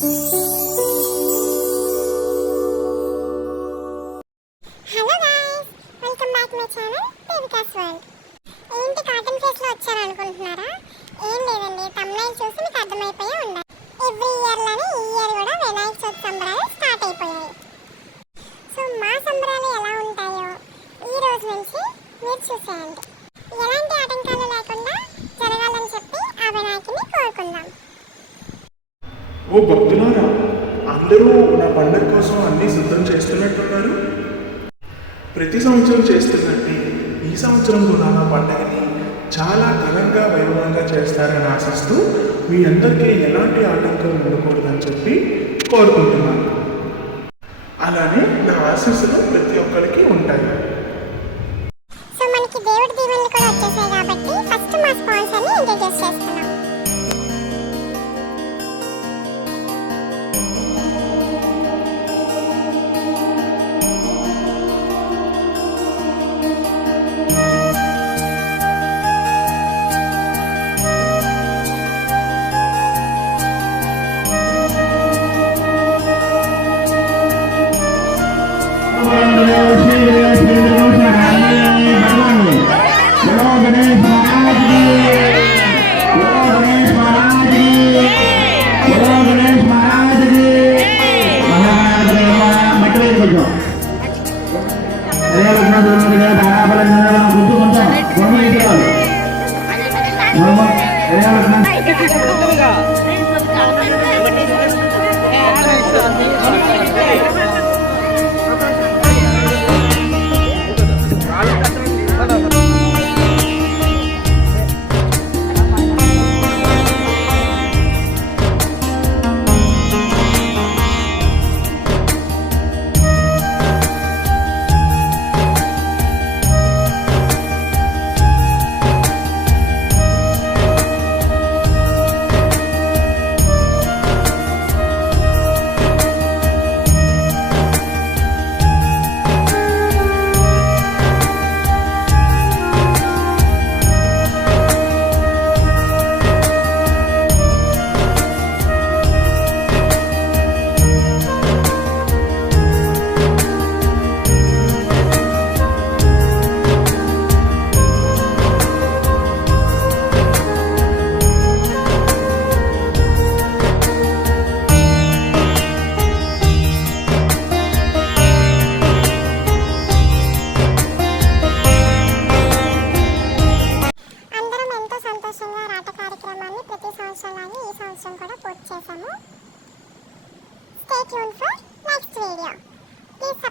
Hello guys, welcome back my channel దేవికాస్ world. ఏంటి cotton face లో వచ్చారు అనుకుంటున్నారా? ఏం లేదండి, తమ్నైల్ చూసి మీకు అర్థమైపోయే ఉండాలి. ఎవ్రీ ఇయర్ లానే ఈ ఇయర్ కూడా వినాయక చవితి సంబరాలు స్టార్ట్ అయిపోయాయి. సో మా సంబరాలు ఎలా ఉంటాయో ఈ రోజు నుంచి మీరు చూసేయండి. ఎలాంటి ఆటంకాలు లేకుండా జరగాలని చెప్పి ఆ వినాయకుని కోరుకుందాం. ఓ భక్తులారా, అందరూ నా పండుగ కోసం అన్నీ సిద్ధం చేస్తున్నట్టున్నారు. ప్రతి సంవత్సరం చేస్తున్నట్టు ఈ సంవత్సరం కూడా నా పండుగని చాలా ఘనంగా వైభవంగా చేస్తారని ఆశిస్తూ మీ అందరికీ ఎలాంటి ఆటంకం ఉండకూడదని చెప్పి కోరుకుంటున్నాను. అలానే నా ఆశీస్సులు ప్రతి ఒక్కరికి ఉంటాయి. సో మనకి దేవుడి దీవెనలు కూడా వచ్చేసాయి కాబట్టి ఫస్ట్ మా స్పాన్సర్ని ఇంట్రడ్యూస్ చేస్తున్నాం. Stay tuned for next video. Please subscribe.